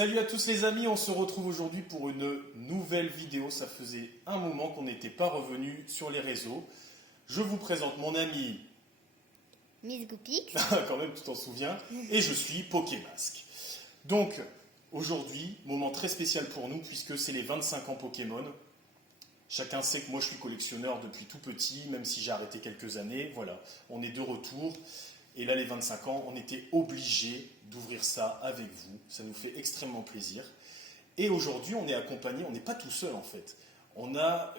Salut à tous les amis, on se retrouve aujourd'hui pour une nouvelle vidéo. Ça faisait un moment qu'on n'était pas revenu sur les réseaux. Je vous présente mon ami Miss Goopix. quand même tu t'en souviens, et je suis Pokémasque. Donc aujourd'hui, moment très spécial pour nous puisque c'est les 25 ans Pokémon. Chacun sait que moi je suis collectionneur depuis tout petit, même si j'ai arrêté quelques années. Voilà, on est de retour. Et là, les 25 ans, on était obligé d'ouvrir ça avec vous. Ça nous fait extrêmement plaisir. Et aujourd'hui, on est accompagné, on n'est pas tout seul en fait. On a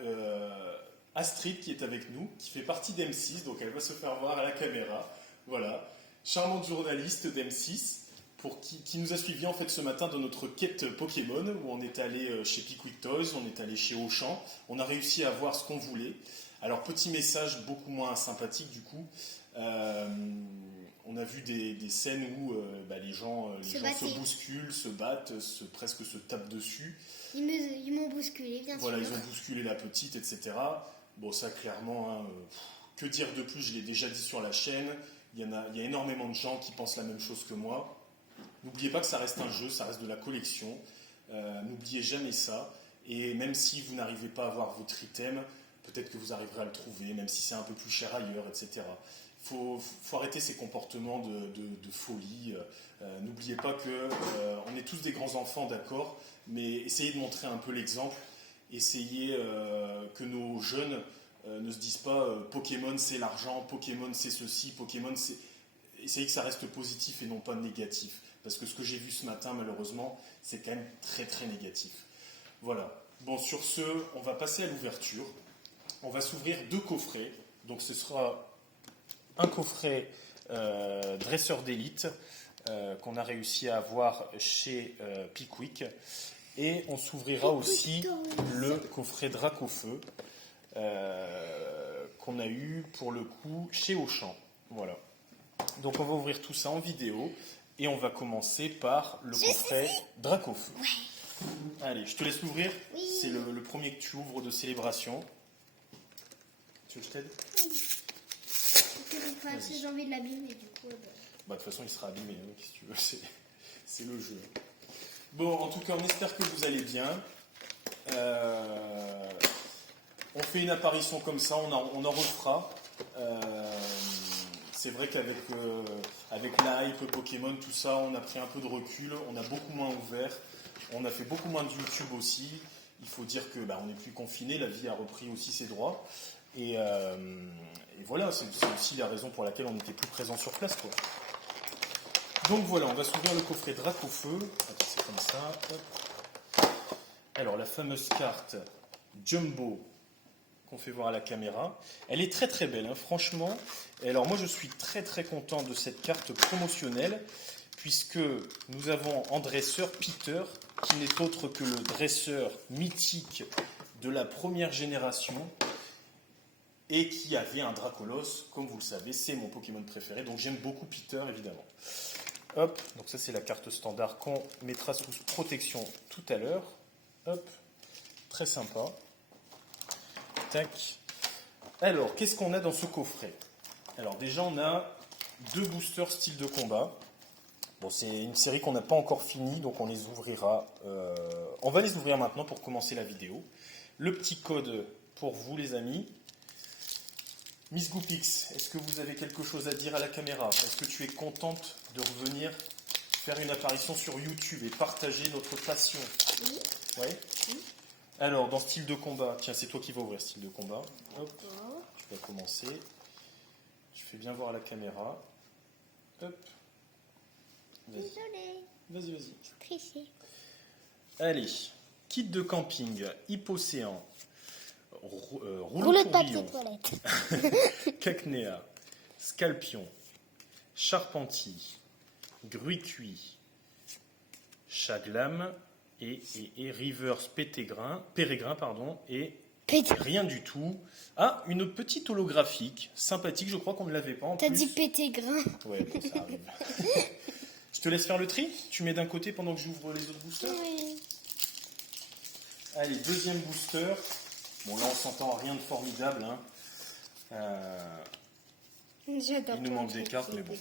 Astrid qui est avec nous, qui fait partie d'M6, donc elle va se faire voir à la caméra. Voilà, charmante journaliste d'M6, qui nous a suivis en fait ce matin dans notre quête Pokémon, où on est allé chez Pickwick Toys, on est allé chez Auchan, on a réussi à avoir ce qu'on voulait. Alors petit message beaucoup moins sympathique du coup. On a vu des scènes où les gens se bousculent, se battent, presque se tapent dessus. Ils m'ont bousculé, bien sûr. Voilà, ils ont bousculé la petite, etc. Bon, ça clairement, que dire de plus, je l'ai déjà dit sur la chaîne. Il y a énormément de gens qui pensent la même chose que moi. N'oubliez pas que ça reste un jeu, ça reste de la collection. N'oubliez jamais ça. Et même si vous n'arrivez pas à avoir votre item, peut-être que vous arriverez à le trouver, même si c'est un peu plus cher ailleurs, etc. Il faut arrêter ces comportements de folie. N'oubliez pas qu'on est tous des grands enfants, d'accord, mais essayez de montrer un peu l'exemple. Essayez que nos jeunes ne se disent pas Pokémon c'est l'argent, Pokémon c'est ceci, Pokémon c'est... Essayez que ça reste positif et non pas négatif. Parce que ce que j'ai vu ce matin, malheureusement, c'est quand même très très négatif. Voilà. Bon, sur ce, on va passer à l'ouverture. On va s'ouvrir 2 coffrets. Donc ce sera un coffret dresseur d'élite qu'on a réussi à avoir chez Pickwick. Et on s'ouvrira aussi le coffret Dracofeu qu'on a eu pour le coup chez Auchan. Voilà. Donc on va ouvrir tout ça en vidéo. Et on va commencer par le coffret Dracofeu. Ouais. Allez, je te laisse l'ouvrir. Oui. C'est le premier que tu ouvres de célébration. Tu veux que je t'aide? Enfin, si j'ai envie de l'abîmer, du coup. De toute façon, il sera abîmé, hein, si tu veux. C'est le jeu. Bon, en tout cas, on espère que vous allez bien. On fait une apparition comme ça, on en refera. C'est vrai qu'avec la hype Pokémon, tout ça, on a pris un peu de recul, on a beaucoup moins ouvert, on a fait beaucoup moins de YouTube aussi. Il faut dire que on n'est plus confiné, la vie a repris aussi ses droits. Et voilà, c'est aussi la raison pour laquelle on n'était plus présent sur place, quoi. Donc voilà, on va s'ouvrir le coffret Dracofeu. Attends, c'est comme ça. Hop. Alors, la fameuse carte Jumbo qu'on fait voir à la caméra. Elle est très très belle, hein, franchement. Et alors moi je suis très très content de cette carte promotionnelle puisque nous avons en dresseur Peter qui n'est autre que le dresseur mythique de la première génération et qui avait un Dracolos, comme vous le savez, c'est mon Pokémon préféré, donc j'aime beaucoup Peter évidemment. Hop, donc ça c'est la carte standard qu'on mettra sous protection tout à l'heure. Hop, très sympa. Tac. Alors, qu'est-ce qu'on a dans ce coffret? Alors déjà, on a 2 boosters style de combat. Bon, c'est une série qu'on n'a pas encore finie, donc on les ouvrira. On va les ouvrir maintenant pour commencer la vidéo. Le petit code pour vous, les amis. Miss Goopix, est-ce que vous avez quelque chose à dire à la caméra? Est-ce que tu es contente de revenir faire une apparition sur YouTube et partager notre passion? Oui. Ouais. Oui. Alors, dans style de combat, tiens, c'est toi qui vas ouvrir style de combat. Hop, Oh. tu vas commencer. Tu fais bien voir à la caméra. Hop. Vas-y. Désolée. Vas-y. Je trichais. Allez, kit de camping, Hippocéan, Rouleau de papier toilette. Cacnea, Scalpion, Charpentier, Gruy-Cuit, Chaglam et Rivers Pérégrin, et rien du tout. Ah, une petite holographique, sympathique, je crois qu'on ne l'avait pas en plus. T'as dit pétégrin. Ouais, bon, ça arrive. Je te laisse faire le tri. Tu mets d'un côté pendant que j'ouvre les autres boosters. Oui. Allez, deuxième booster. Bon, là, on s'entend rien de formidable. Hein. J'adore. Il nous manque des cartes, mais bon.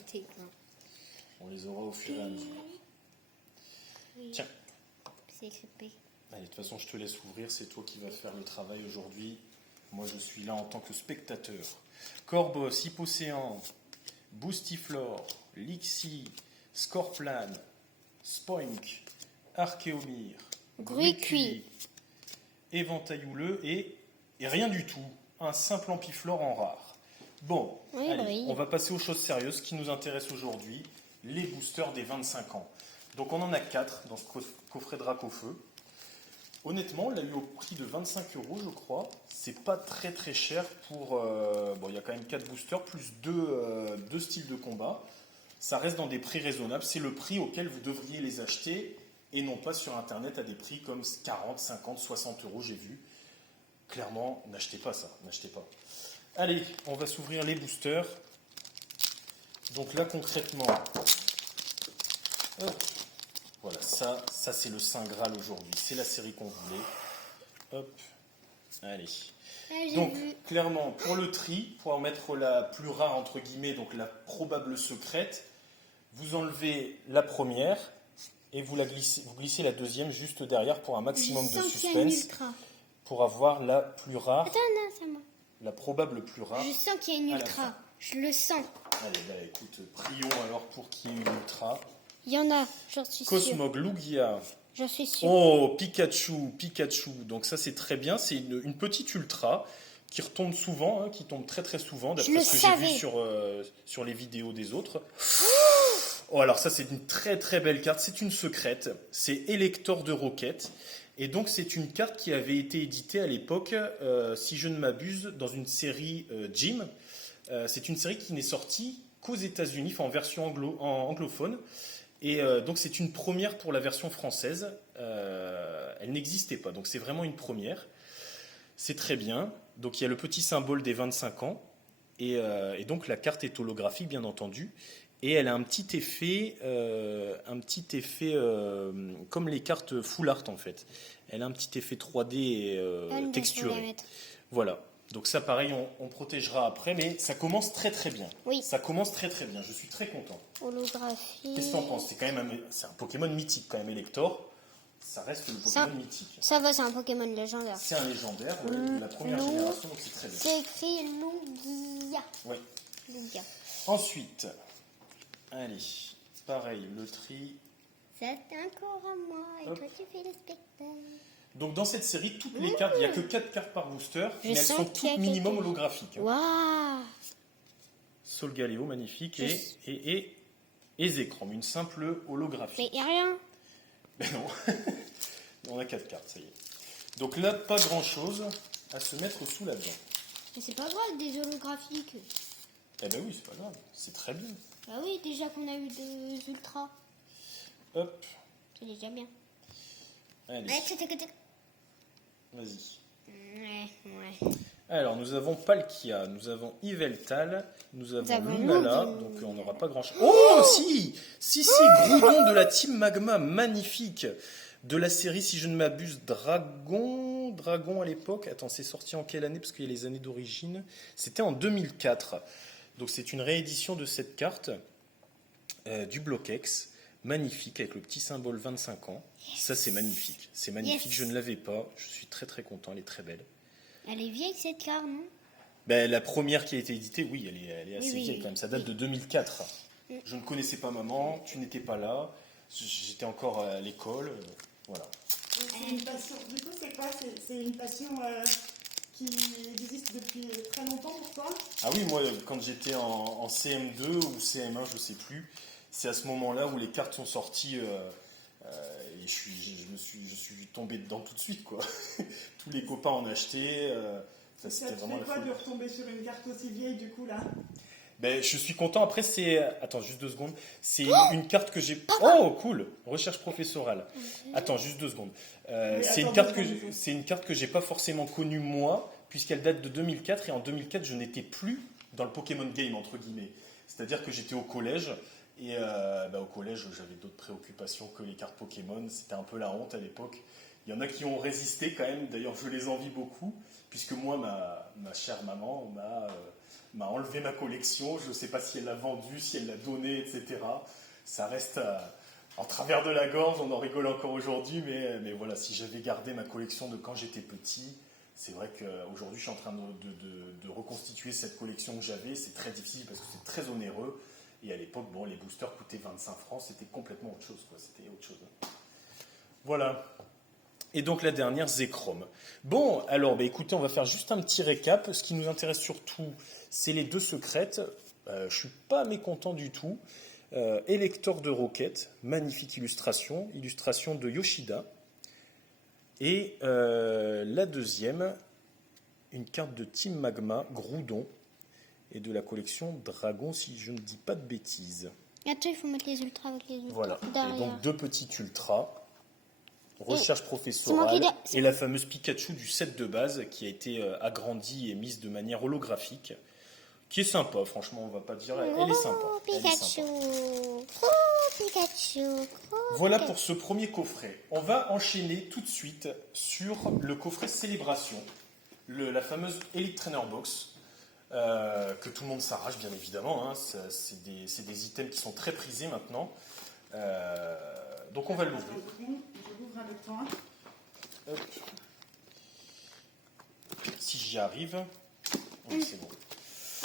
On les aura au fur et à mesure. Oui. Tiens, c'est écrit P. Allez, de toute façon, je te laisse ouvrir. C'est toi qui vas faire le travail aujourd'hui. Moi, je suis là en tant que spectateur. Corbos, Hypocéan, Boostiflore, Lixie, Scorplan, Spoink, Archéomir, Gruicui, Éventaillouleux et rien du tout. Un simple ampiflore en rare. Bon, Oui, allez, oui. on va passer aux choses sérieuses. Ce qui nous intéresse aujourd'hui, les boosters des 25 ans. Donc on en a 4 dans ce coffret Dracofeu. Honnêtement, on l'a eu au prix de 25 €, je crois. C'est pas très très cher pour... bon, il y a quand même 4 boosters, plus 2 styles de combat. Ça reste dans des prix raisonnables. C'est le prix auquel vous devriez les acheter et non pas sur Internet à des prix comme 40, 50, 60 €, j'ai vu. Clairement, n'achetez pas ça, n'achetez pas. Allez, on va s'ouvrir les boosters. Donc là, concrètement, hop, voilà, ça c'est le Saint Graal aujourd'hui. C'est la série qu'on voulait. Hop, allez. J'ai Donc, vu. clairement, pour le tri, pour en mettre la plus rare, entre guillemets, donc la probable secrète, vous enlevez la première et vous glissez la deuxième juste derrière pour un maximum de suspense, pour avoir la plus rare, Attends, non, c'est moi. la probable plus rare. Je sens qu'il y a une à la ultra. fin. Je le sens. Allez, bah écoute, prions alors pour qu'il y ait une ultra. Il y en a, j'en suis sûre. Cosmog, Lugia. J'en suis sûre. Oh, Pikachu. Donc ça c'est très bien. C'est une petite ultra qui retombe souvent, qui tombe très très souvent, Je d'après le ce que j'ai vu savais. sur les vidéos des autres. Oh, alors ça c'est une très très belle carte. C'est une secrète. C'est Elector de Rocket. Et donc c'est une carte qui avait été éditée à l'époque, si je ne m'abuse, dans une série Jim. C'est une série qui n'est sortie qu'aux États-Unis, enfin en version anglophone. Et donc c'est une première pour la version française. Elle n'existait pas, donc c'est vraiment une première. C'est très bien. Donc il y a le petit symbole des 25 ans. Et donc la carte est holographique, bien entendu. Et elle a un petit effet comme les cartes full art en fait. Elle a un petit effet 3D et texturé. Voilà. Donc ça, pareil, on protégera après, mais ça commence très très bien. Oui. Ça commence très très bien. Je suis très content. Holographie. Qu'est-ce que t'en penses? C'est un Pokémon mythique quand même, Elector. Ça reste le Pokémon mythique. Ça va, c'est un Pokémon légendaire. C'est un légendaire de la première génération, donc c'est très bien. C'est écrit Lugia. Oui. Lugia. Ensuite, allez, pareil, le tri. C'est encore à moi et Hop. toi tu fais le spectacle. Donc dans cette série, toutes les cartes, il n'y a que 4 cartes par booster, mais elles sens sont qu'il y a toutes minimum quelque- holographiques. Waouh. Solgaleo, magnifique, et Zekrom, une simple holographique. Mais y a rien. Ben non, on a 4 cartes, ça y est. Donc là, pas grand chose à se mettre sous la dent. Mais c'est pas grave, des holographiques. Eh ben oui, c'est pas grave, c'est très bien. Bah oui, déjà qu'on a eu des ultras. Hop, C'est déjà bien. allez, Ouais. vas-y. Alors, nous avons Palkia, nous avons Yveltal, nous avons Lunala, donc on n'aura pas grand-chose. Oh, si, Groudon de la Team Magma, magnifique. De la série, si je ne m'abuse, Dragon à l'époque. Attends, c'est sorti en quelle année? Parce qu'il y a les années d'origine. C'était en 2004. Donc c'est une réédition de cette carte du Bloquex. Magnifique, avec le petit symbole 25 ans. Ça, c'est magnifique. C'est magnifique, je ne l'avais pas. Je suis très très content, elle est très belle. Elle est vieille cette carte, non? Ben, la première qui a été éditée, oui, elle est assez Oui, vieille quand même. Ça date de 2004. Je ne connaissais pas maman, tu n'étais pas là. J'étais encore à l'école. Voilà. C'est une passion. Du coup, c'est quoi? C'est une passion qui existe depuis très longtemps pour toi? Ah oui, moi, quand j'étais en CM2 ou CM1, je ne sais plus, c'est à ce moment-là où les cartes sont sorties et je suis tombé dedans tout de suite, quoi. Tous les copains en achetaient. Ça C'était te vraiment fait la quoi folie. de retomber sur une carte aussi vieille, du coup, là? Ben, je suis content. Après, c'est... Attends, juste 2 secondes. C'est une carte que j'ai... Oh, cool. Recherche professorale. Attends, juste 2 secondes. Oui, C'est attends, une carte que j'ai pas forcément connue, moi, puisqu'elle date de 2004. Et en 2004, je n'étais plus dans le Pokémon Game, entre guillemets. C'est-à-dire que j'étais au collège. Et au collège, j'avais d'autres préoccupations que les cartes Pokémon. C'était un peu la honte à l'époque. Il y en a qui ont résisté quand même. D'ailleurs, je les envie beaucoup. Puisque moi, ma chère maman m'a enlevé ma collection. Je ne sais pas si elle l'a vendue, si elle l'a donnée, etc. Ça reste en travers de la gorge, on en rigole encore aujourd'hui, mais voilà, si j'avais gardé ma collection de quand j'étais petit, c'est vrai qu'aujourd'hui je suis en train de reconstituer cette collection que j'avais, c'est très difficile parce que c'est très onéreux, et à l'époque, bon, les boosters coûtaient 25 francs, c'était complètement autre chose, quoi, c'était autre chose. Voilà. Et donc la dernière, Zekrom. Bon, alors, écoutez, on va faire juste un petit récap. Ce qui nous intéresse surtout, c'est les deux secrètes. Je ne suis pas mécontent du tout. Elector de Rocket, magnifique illustration, illustration de Yoshida. Et la deuxième, une carte de Team Magma, Groudon, et de la collection Dragon, si je ne dis pas de bêtises. Et après, il faut mettre les ultras avec les ultras. Voilà, Derrière. et donc deux petits ultras. Recherche c'est professorale moi qui et la fameuse Pikachu du set de base qui a été agrandie et mise de manière holographique, qui est sympa, franchement, on va pas dire, elle est sympa. Oh, Elle est Pikachu. sympa. Oh, Pikachu. Oh, Voilà Pikachu. pour ce premier coffret. On va enchaîner tout de suite sur le coffret Célébration, la fameuse Elite Trainer Box, que tout le monde s'arrache bien évidemment. Hein. C'est des items qui sont très prisés maintenant. Donc on va l'ouvrir. Je l'ouvre avec toi. Hop. Si j'y arrive. Oui, c'est bon.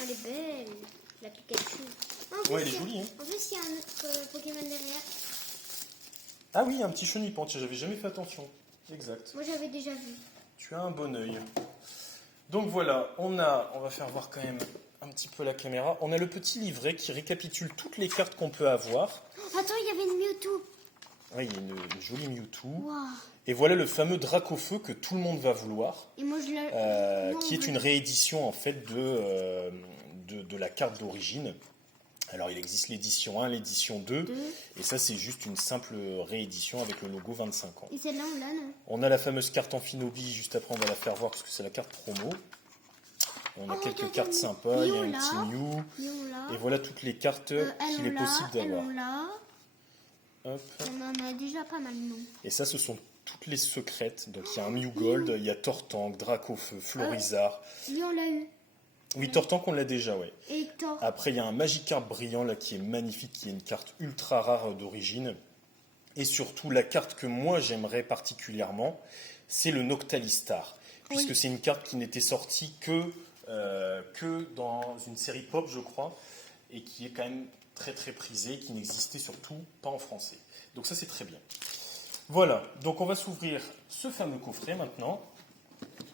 Elle est belle, la Pikachu. Ouais, elle est jolie. Hein. En plus, il y a un autre Pokémon derrière. Ah oui, un petit chenipan, tiens, j'avais jamais fait attention. Exact. Moi, j'avais déjà vu. Tu as un bon œil. Donc voilà, on va faire voir quand même un petit peu la caméra. On a le petit livret qui récapitule toutes les cartes qu'on peut avoir. Oh, attends, il y avait une Mewtwo. Oui, il y a une jolie Mewtwo. Waouh. Et voilà le fameux Dracofeu que tout le monde va vouloir, Et moi, je l'ai. Non, qui est mais- une réédition en fait de la carte d'origine. Alors il existe l'édition 1, l'édition 2, Deux. et ça c'est juste une simple réédition avec le logo 25 ans. Et celle-là, on l'a, non? On a la fameuse carte Amphinobi, juste après on va la faire voir parce que c'est la carte promo. On a Oh, quelques regarde, cartes sympas, il y a un Mew, là. petit Mew, Et on l'a. et voilà toutes les cartes Elle, qu'il on est l'a. possible Elle, d'avoir. on l'a. Hop. On en a déjà pas mal, non? Et ça ce sont toutes les secrètes, donc il y a un Mew Gold, il y a Tortank, Dracofeu, Florizard. Lui, on l'a eu. Oui, Tortank on l'a déjà, ouais. Et Hector. Après, il y a un Magikarp brillant là qui est magnifique, qui est une carte ultra rare d'origine. Et surtout, la carte que moi j'aimerais particulièrement, c'est le Noctalistar. Puisque Oui. c'est une carte qui n'était sortie que dans une série pop, je crois, et qui est quand même très très prisée, qui n'existait surtout pas en français. Donc ça, c'est très bien. Voilà, donc on va s'ouvrir ce fameux coffret maintenant.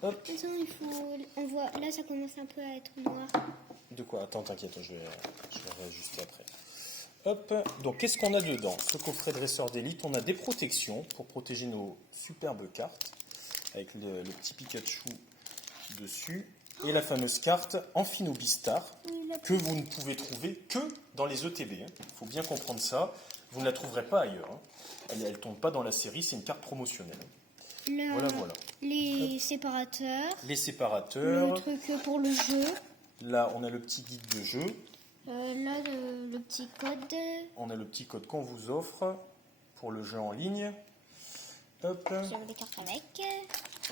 Hop. Attends, il faut. On voit. Là, ça commence un peu à être noir. De quoi? Attends, t'inquiète, je vais réajuster après. Hop, donc qu'est-ce qu'on a dedans? Ce coffret dresseur d'élite, on a des protections pour protéger nos superbes cartes, avec le petit Pikachu dessus, et la fameuse carte Amphinobistar, Oui, là. que vous ne pouvez trouver que dans les ETB. Il faut bien comprendre ça, vous ne la trouverez pas ailleurs. Hein. Elle ne tombe pas dans la série, c'est une carte promotionnelle. Là, Voilà. les séparateurs. Les séparateurs, Le truc pour le jeu. là on a le petit guide de jeu, Là, le petit code. on a le petit code qu'on vous offre pour le jeu en ligne. Hop. J'avais des cartes avec.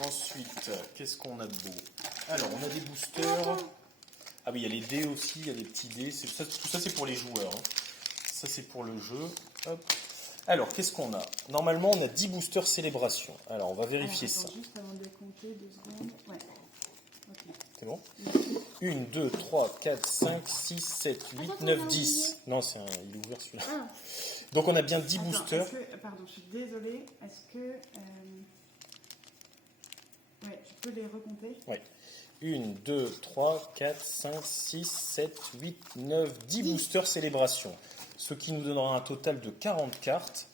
Ensuite, qu'est-ce qu'on a de beau? Alors, on a des boosters. Ah oui, il y a les dés aussi, il y a des petits dés. Tout ça, c'est pour les joueurs. Hein. Ça, c'est pour le jeu. Hop. Alors, qu'est-ce qu'on a? Normalement, on a 10 boosters célébration. Alors, on va vérifier Alors, ça. attends, juste avant de compter 2 secondes. Ouais. Ok. C'est bon? 1, 2, 3, 4, 5, 6, 7, 8, Attends, 9, on a 10. oublié. Non, il est ouvert celui-là. Ah. Donc, on a bien 10 Attends, boosters. pardon, je suis désolée. Est-ce que. Ouais, tu peux les recompter? 1, 2, 3, 4, 5, 6, 7, 8, 9, 10 boosters célébration. Ce qui nous donnera un total de 40 cartes.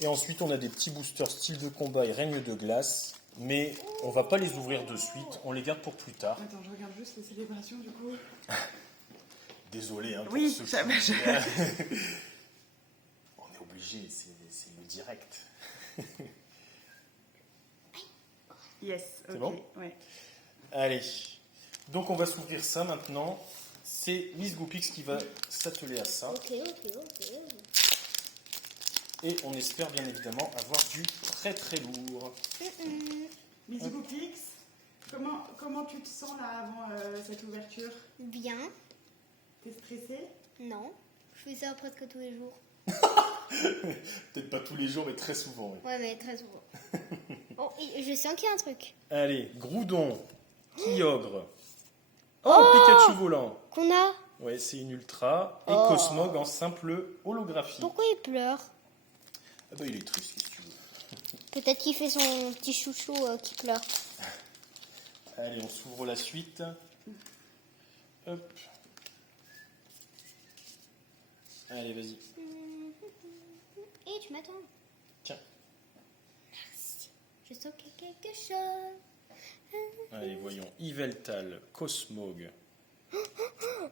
Et ensuite, on a des petits boosters style de combat et règne de glace. Mais on va pas les ouvrir de suite, on les garde pour plus tard. Attends, je regarde juste les célébrations du coup. Désolé, hein, pour Oui, ceux ça qui- va. On est obligé, c'est le direct. Yes, C'est ok. bon Ouais. Allez, donc on va s'ouvrir ça maintenant. C'est Miss Goopix qui va s'atteler à ça. Ok. Et on espère bien évidemment avoir du très très lourd. Bisous Goopix, comment tu te sens là avant cette ouverture? Bien. T'es stressée? Non. Je fais ça presque tous les jours. Peut-être pas tous les jours, mais très souvent. Oui. Ouais, mais très souvent. Oh, je sens qu'il y a un truc. Allez, Groudon, Kyogre. Oh, Oh Pikachu volant. Qu'on a. Ouais, c'est une ultra. Et Oh. Cosmog en simple holographie. Pourquoi il pleure? Ah bah il est triste, si tu veux. Peut-être qu'il fait son petit chouchou qui pleure. Allez, on s'ouvre la suite. Hop. Allez, vas-y. Et tu m'attends. Tiens. Merci. Je sens qu'il y a quelque chose. Allez, voyons. Yveltal, Cosmog.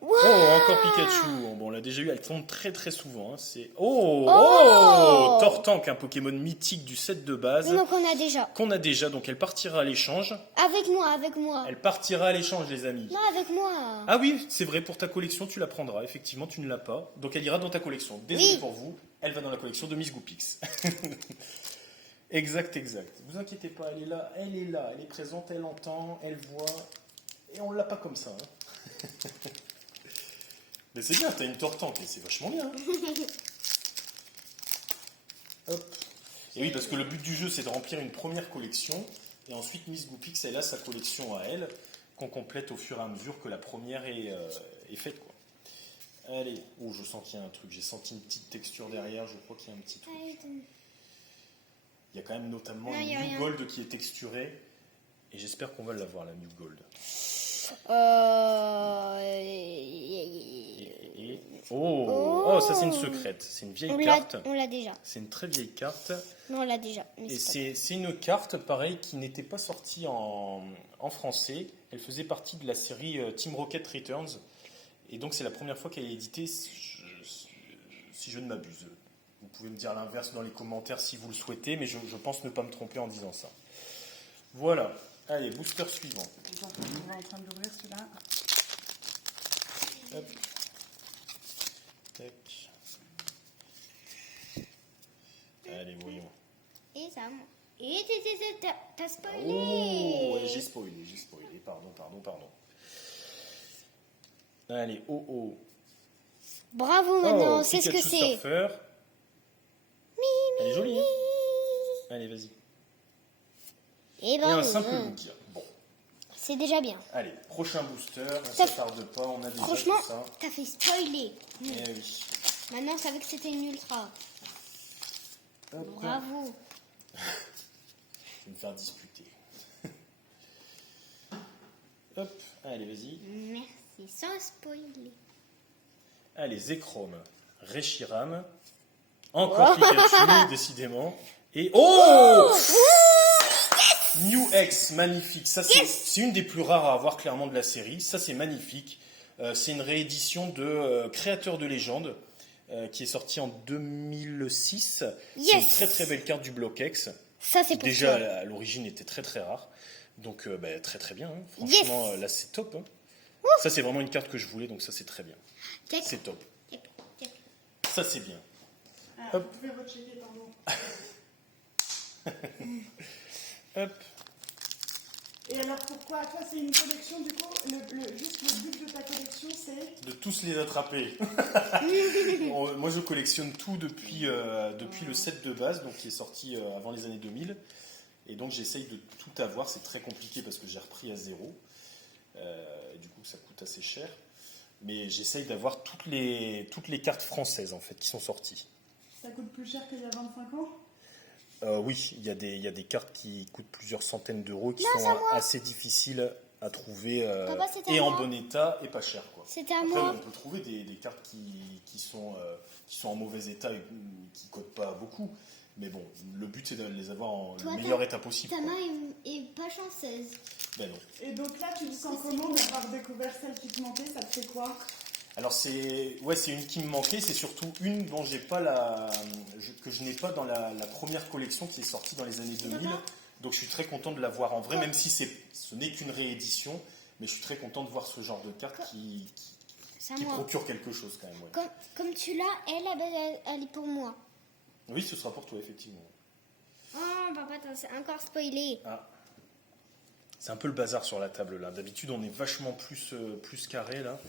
Wow. Oh, encore Pikachu. Bon, on l'a déjà eu, elle tombe très très souvent. Hein. C'est Oh. Tortank, un Pokémon mythique du set de base. Mais donc on a déjà. Qu'on a déjà, donc elle partira à l'échange. Avec moi. Elle partira à l'échange, les amis. Non, avec moi. Ah oui, c'est vrai, pour ta collection, tu la prendras. Effectivement, tu ne l'as pas. Donc elle ira dans ta collection. Désolé Oui. pour vous, elle va dans la collection de Miss Goopix. Exact. Vous inquiétez pas, elle est là, elle est présente, elle entend, elle voit. Et on l'a pas comme ça. Hein. Mais c'est bien, t'as une Tortank, et c'est vachement bien. Hein. Hop. Et oui, parce que le but du jeu, c'est de remplir une première collection. Et ensuite, Miss Goopix, elle a sa collection à elle, qu'on complète au fur et à mesure que la première est faite. Quoi. Allez. Oh, je sens qu'il y a un truc. J'ai senti une petite texture derrière. Je crois qu'il y a un petit truc. Il y a quand même notamment Non, une y a New rien. Gold qui est texturée. Et j'espère qu'on va l'avoir, la New Gold. Oh, ça c'est une secrète. C'est une vieille carte. On l'a déjà. C'est une très vieille carte. Non, on l'a déjà. Mais Et c'est pas c'est une carte, pareil, qui n'était pas sortie en français. Elle faisait partie de la série Team Rocket Returns. Et donc, c'est la première fois qu'elle est éditée, si je ne m'abuse. Vous pouvez me dire l'inverse dans les commentaires si vous le souhaitez, mais je pense ne pas me tromper en disant ça. Voilà. Allez, booster suivant. On va en train d'ouvrir celui-là. Hop. Tac. Allez, voyons. Et ça. Et t'as spoilé. Oh, ouais, j'ai spoilé. Pardon. Allez, Bravo, maintenant, c'est ce que Pikachu c'est. Surfer. Elle est jolie, hein. Allez, vas-y. Et Et ben, un simple Lugia. Bon, c'est déjà bien. allez, prochain booster. On Ça- s'attarde pas, on a déjà Franchement, tout ça. t'as fait spoiler. Eh oui. Maintenant, on savait que c'était une ultra. Hop. Bravo. Je vais me faire disputer. Hop, allez, vas-y. Merci, sans spoiler. Allez, Zekrom, Reshiram. Encore Pikachu, décidément. Et New X, magnifique. Ça, c'est une des plus rares à avoir clairement de la série. Ça, c'est magnifique. C'est une réédition de Créateur de légende qui est sortie en 2006. C'est une très très belle carte du Block X. Ça, c'est pour Déjà, toi. à l'origine, était très très rare. Donc, très très bien. Hein. Franchement, là, c'est top. Hein. Ça, c'est vraiment une carte que je voulais, donc ça, c'est très bien. Check. C'est top. Check. Ça, c'est bien. Ah, Hop. vous pouvez rechecker, pardon. Hop. Et alors pourquoi toi c'est une collection du coup juste le but de ta collection c'est De tous les attraper. Moi, je collectionne tout depuis le set de base, donc qui est sorti avant les années 2000. Et donc, j'essaye de tout avoir. C'est très compliqué parce que j'ai repris à zéro. Du coup, ça coûte assez cher. Mais j'essaye d'avoir toutes les cartes françaises, en fait, qui sont sorties. ça coûte plus cher qu'il y a 25 ans? Oui, il y a des cartes qui coûtent plusieurs centaines d'euros, qui sont assez difficiles à trouver, Papa, c'était et à en moi. bon état, et pas cher, quoi. C'était à Après, moi. on peut trouver des cartes qui sont en mauvais état et qui ne coûtent pas beaucoup. Mais bon, le but, c'est de les avoir en Toi, le meilleur état possible. Ta quoi. main est pas chanceuse. Ben non. Et donc là tu te sens comment d'avoir découvert celle qui te manquait, ça te fait quoi? Alors c'est une qui me manquait, c'est surtout une dont j'ai pas que je n'ai pas dans la première collection qui est sortie dans les années 2000. Donc je suis très content de la voir en vrai, même si ce n'est qu'une réédition, mais je suis très content de voir ce genre de carte qui C'est à qui moi. procure quelque chose quand même. Ouais. Comme tu l'as, elle est pour moi. Oui, ce sera pour toi effectivement. Oh, papa, t'as encore spoilé. Ah. C'est un peu le bazar sur la table là. D'habitude on est vachement plus carré là.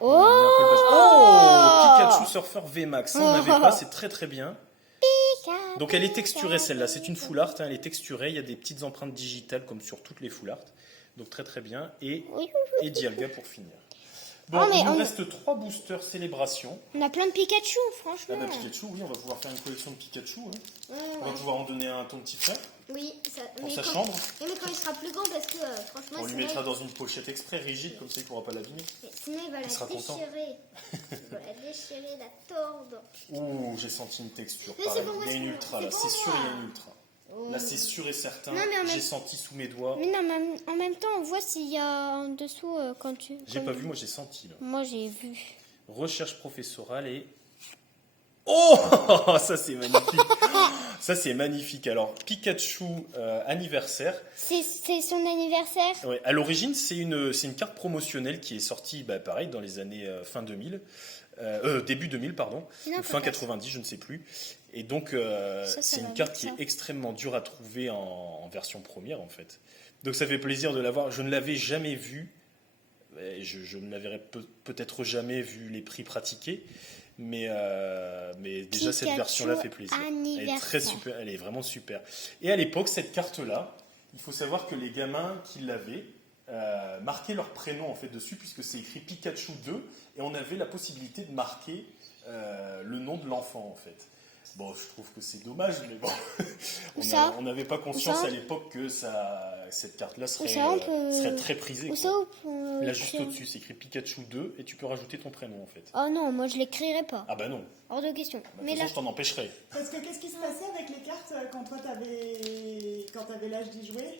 Oh Pikachu Surfer VMAX, ça on n'avait pas, c'est très très bien. Donc elle est texturée celle-là, c'est une full art, hein, elle est texturée, il y a des petites empreintes digitales comme sur toutes les full art. Donc très très bien. Et Dialga pour finir. Bon, il nous reste 3 boosters célébration. On a plein de Pikachu, Ah franchement. bah Pikachu, oui, on va pouvoir faire une collection de Pikachu. Hein. Ouais, On va pouvoir en donner un à ton petit frère Oui, ça, pour sa chambre. Oui, mais quand il sera plus grand, parce que franchement, On lui sinon, mettra dans une pochette exprès rigide, comme ça il ne pourra pas l'abîmer. sinon il va la sera content. déchirer. Il va la déchirer, la tordre. Ouh, j'ai senti une texture. Mais Pareil. c'est pour moi, Il y a une c'est ultra pour là, c'est sûr, moi. il y a une ultra. Là, c'est sûr et certain. Non, mais en J'ai même- senti sous mes doigts. Mais non, mais en même temps, on voit s'il y a en dessous quand tu. J'ai pas vu, moi j'ai senti là. Moi, j'ai vu. Recherche professorale et. Oh ça c'est magnifique. Ça c'est magnifique. Alors, Pikachu anniversaire. C'est son anniversaire. Ouais, à l'origine, c'est une carte promotionnelle qui est sortie, bah, pareil, dans les années fin 2000. Début 2000, pardon. Non, Ou fin peut-être. 90, je ne sais plus. Et donc, Ça c'est va une carte vite, qui ça. est extrêmement dure à trouver en version première, en fait. Donc, ça fait plaisir de l'avoir. Je ne l'avais jamais vue. Je ne l'avais peut-être jamais vu les prix pratiqués. Mais déjà, cette Pikachu version-là fait plaisir. Elle est très super. Elle est vraiment super. Et à l'époque, cette carte-là, il faut savoir que les gamins qui l'avaient marquaient leur prénom en fait dessus, puisque c'est écrit Pikachu 2, et on avait la possibilité de marquer le nom de l'enfant en fait. Bon, je trouve que c'est dommage, mais bon, on n'avait pas conscience à l'époque que cette carte-là serait très prisée. Où Quoi. ça, on peut Là, juste écrire au-dessus, c'est écrit Pikachu 2, et tu peux rajouter ton prénom en fait. Oh non, moi je l'écrirai pas. Ah bah non, Hors de question. bah, de Mais toute là, façon, je t'en empêcherai. Parce que qu'est-ce qui se passait avec les cartes quand toi t'avais l'âge d'y jouer?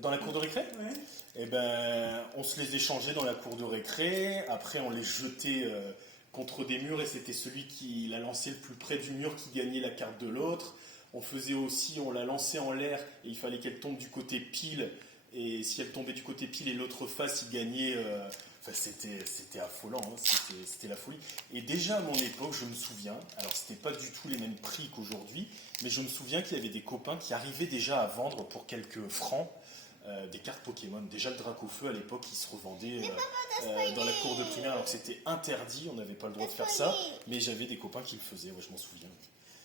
Dans la cour de récré Ouais. Eh ben, on se les échangeait dans la cour de récré. Après, on les jetait contre des murs et c'était celui qui la lançait le plus près du mur qui gagnait la carte de l'autre. On faisait aussi, on la lançait en l'air et il fallait qu'elle tombe du côté pile. Et si elle tombait du côté pile et l'autre face, il gagnait. Enfin, c'était affolant, hein, c'était la folie. Et déjà à mon époque, je me souviens, alors c'était pas du tout les mêmes prix qu'aujourd'hui, mais je me souviens qu'il y avait des copains qui arrivaient déjà à vendre pour quelques francs des cartes Pokémon. Déjà le Dracofeu à l'époque, il se revendait dans la cour de primaire, alors que c'était interdit, on n'avait pas le droit de faire ça, mais j'avais des copains qui le faisaient, ouais, je m'en souviens.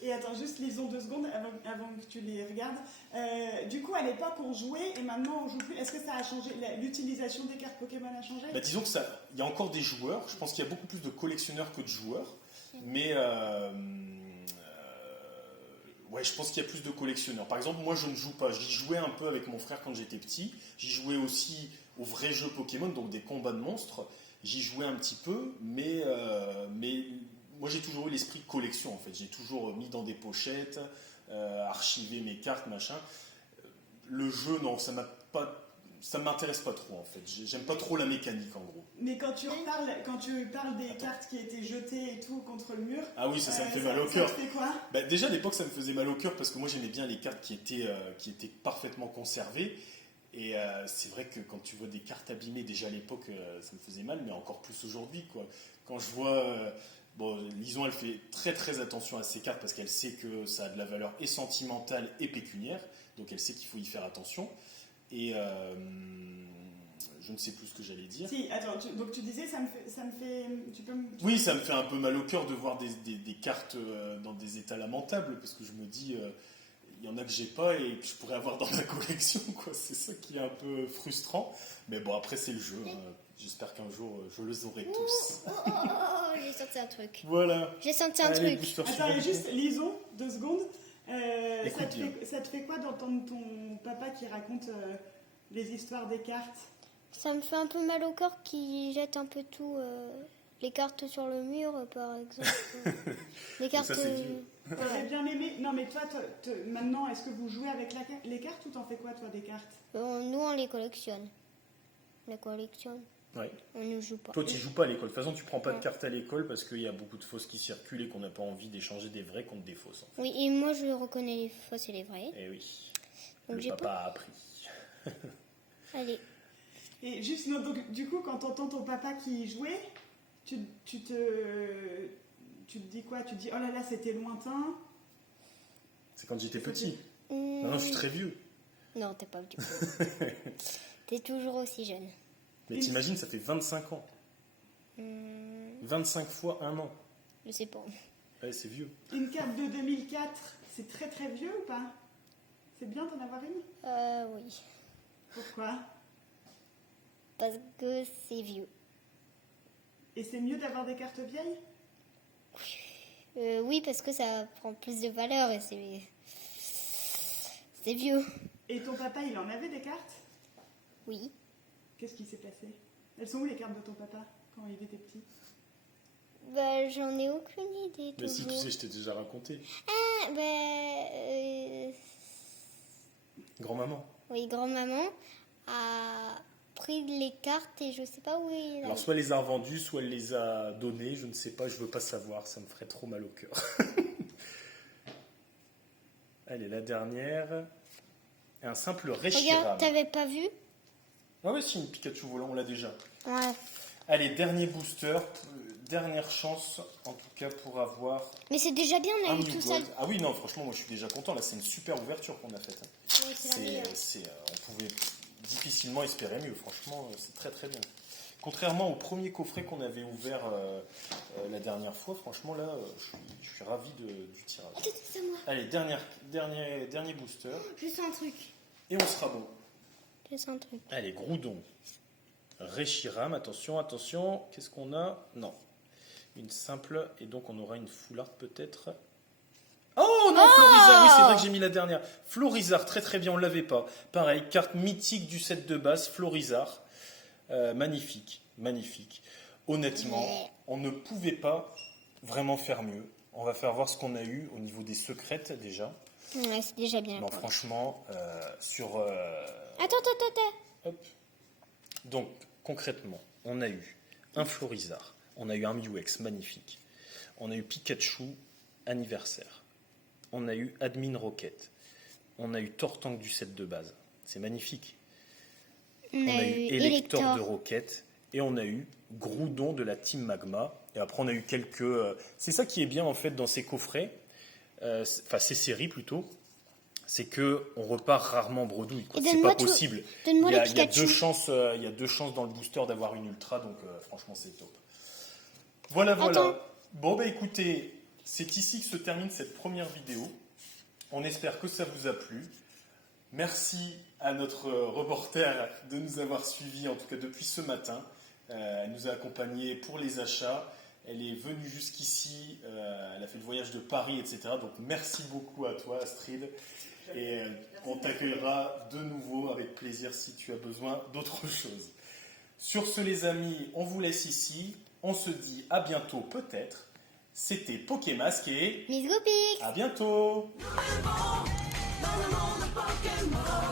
Et attends, juste lisons 2 secondes avant que tu les regardes. Du coup, à l'époque, on jouait et maintenant on joue plus. Est-ce que ça a changé? L'utilisation des cartes Pokémon a changé? Bah, disons que il y a encore des joueurs, je pense qu'il y a beaucoup plus de collectionneurs que de joueurs, mais ouais, je pense qu'il y a plus de collectionneurs. Par exemple, moi je ne joue pas, j'y jouais un peu avec mon frère quand j'étais petit, j'y jouais aussi aux vrais jeux Pokémon, donc des combats de monstres, j'y jouais un petit peu, mais moi j'ai toujours eu l'esprit collection en fait, j'ai toujours mis dans des pochettes, archivé mes cartes, machin. Le jeu, non, ça m'intéresse pas trop en fait, j'aime pas trop la mécanique en gros. Mais quand tu parles des cartes qui étaient jetées et tout contre le mur, ah oui, ça me fait mal au cœur. Ça te fait quoi? Bah, déjà à l'époque ça me faisait mal au cœur parce que moi j'aimais bien les cartes qui étaient parfaitement conservées. Et c'est vrai que quand tu vois des cartes abîmées, déjà à l'époque ça me faisait mal, mais encore plus aujourd'hui quoi. Quand je vois bon, Lison elle fait très très attention à ses cartes parce qu'elle sait que ça a de la valeur et sentimentale et pécuniaire, donc elle sait qu'il faut y faire attention. Et je ne sais plus ce que j'allais dire. Si, attends, donc tu disais, ça me fait, Oui, ça me fait un peu mal au cœur de voir des cartes dans des états lamentables, parce que je me dis, il y en a que j'ai pas et que je pourrais avoir dans ma collection, quoi. C'est ça qui est un peu frustrant. Mais bon, après c'est le jeu. Hein. J'espère qu'un jour je les aurai tous. j'ai senti un truc. Voilà. J'ai senti un Allez, truc. booster Attends, suivant. et juste, lisons 2 secondes. Écoute bien. Ça te fait quoi d'entendre ton papa qui raconte les histoires des cartes? Ça me fait un peu mal au corps qui jette un peu tout. Les cartes sur le mur, par exemple. Les cartes. Ça, c'est vieux. T'aurais bien aimé. Non, mais toi, maintenant, est-ce que vous jouez avec les cartes ou t'en fais quoi, toi, des cartes? Nous, on les collectionne. On les collectionne. Ouais. On ne joue pas. Toi, tu joues pas à l'école. De toute façon, tu prends pas de cartes à l'école parce qu'il y a beaucoup de fausses qui circulent et qu'on n'a pas envie d'échanger des vraies contre des fausses. En fait. Oui, et moi, je reconnais les fausses et les vraies. Eh oui. Donc, Le j'ai papa a appris. Allez. Et juste, non, donc, du coup, quand t'entends ton papa qui jouait, tu te dis quoi? Tu te dis, oh là là, c'était lointain. C'est quand j'étais petit. Non, je suis très vieux. Non, t'es pas du tout. T'es toujours aussi jeune. Mais t'imagines, ça fait 25 ans. 25 fois un an. Je sais pas. Ouais, c'est vieux. Une carte de 2004, c'est très très vieux ou pas? C'est bien d'en avoir une? Oui. Pourquoi? Parce que c'est vieux. Et c'est mieux d'avoir des cartes vieilles? Oui, parce que ça prend plus de valeur et c'est vieux. Et ton papa, il en avait des cartes? Oui. Qu'est-ce qui s'est passé? Elles sont où les cartes de ton papa quand il était petit? Bah, j'en ai aucune idée. Mais si tu toujours. sais, je t'ai déjà raconté. Ah, bah, Grand-maman. oui, grand-maman a pris les cartes et je sais pas où il a. Alors, soit elle les a revendues, soit elle les a données. Je ne sais pas, je veux pas savoir. Ça me ferait trop mal au cœur. Allez, la dernière. Un simple Reshiram. Regarde, t'avais pas vu? Ah ouais, si, une Pikachu volant, on l'a déjà. Ouais. Allez, dernier booster. Dernière chance, en tout cas, pour avoir Mais c'est déjà bien, on a un eu New tout ça. Gold. Ah oui, non, franchement, moi, je suis déjà content. Là, c'est une super ouverture qu'on a faite. Hein. Oui, c'est la meilleure. On pouvait difficilement espérer mieux. Franchement, c'est très très bien. Contrairement au premier coffret qu'on avait ouvert la dernière fois, franchement, là, je suis ravi du tirage. Attends, c'est moi. Allez, dernier booster. Je sens un truc. Et on sera bon. Je sens un truc. Allez, Groudon. Reshiram, attention. Qu'est-ce qu'on a? Non. Une simple, et donc on aura une full art peut-être. Oh non, Florizard, oui, c'est vrai que j'ai mis la dernière. Florizard, très très bien, on ne l'avait pas. Pareil, carte mythique du set de base, Florizard. Magnifique. Honnêtement, on ne pouvait pas vraiment faire mieux. On va faire voir ce qu'on a eu au niveau des secrètes déjà. Ouais, c'est déjà bien. Non, franchement, sur... Attends. Hop. Donc, concrètement, on a eu un Florizard, on a eu un Mew-X magnifique, on a eu Pikachu anniversaire, on a eu Admin Rocket, on a eu Tortank du set de base, c'est magnifique. On a eu Elector de Rocket et on a eu Groudon de la Team Magma. Et après, on a eu quelques... c'est ça qui est bien en fait dans ces coffrets, enfin ces séries plutôt. C'est que on repart rarement bredouille. C'est pas possible. Il y a 2 chances dans le booster d'avoir une ultra, donc franchement c'est top. Voilà. Attends. Bon bah écoutez, c'est ici que se termine cette première vidéo. On espère que ça vous a plu. Merci à notre reporter de nous avoir suivis, en tout cas depuis ce matin. Elle nous a accompagnés pour les achats. Elle est venue jusqu'ici. Elle a fait le voyage de Paris, etc. Donc merci beaucoup à toi, Astrid. Et on t'accueillera de nouveau avec plaisir si tu as besoin d'autre chose. Sur ce, les amis, on vous laisse ici. On se dit à bientôt peut-être. C'était Pokémasque et Miss Goopix. à bientôt. Dans le monde Pokémon.